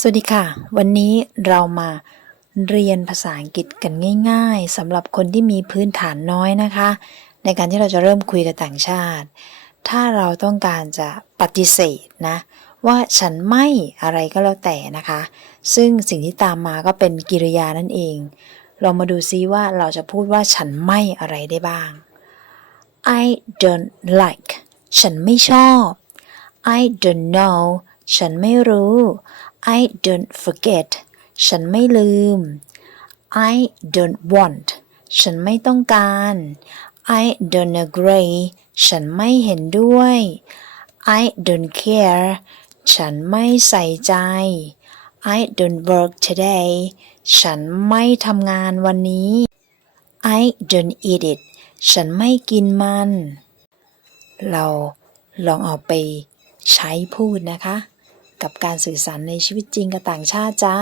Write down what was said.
สวัสดีค่ะ วันนี้เรามาเรียนภาษาอังกฤษกันง่าย ๆสำหรับคนที่มีพื้นฐานน้อยนะคะ ในการที่เราจะเริ่มคุยกับต่างชาติ ถ้าเราต้องการจะปฏิเสธนะ ว่าฉันไม่อะไรก็แล้วแต่นะคะ ซึ่งสิ่งที่ตามมาก็เป็นกริยานั่นเอง เรามาดูซิว่าเราจะพูดว่าฉันไม่อะไรได้บ้าง I don't like ฉันไม่ชอบ I don't know ฉันไม่รู้ I don't forget ฉันไม่ลืม I don't want ฉันไม่ต้องการ I don't agree ฉันไม่เห็นด้วย I don't care ฉันไม่ใส่ใจ I don't work today ฉันไม่ทำงานวันนี้ I don't eat it ฉันไม่กินมัน เราลองเอาไปใช้พูดนะคะ กับการสื่อสารในชีวิตจริงกับต่างชาติจ้า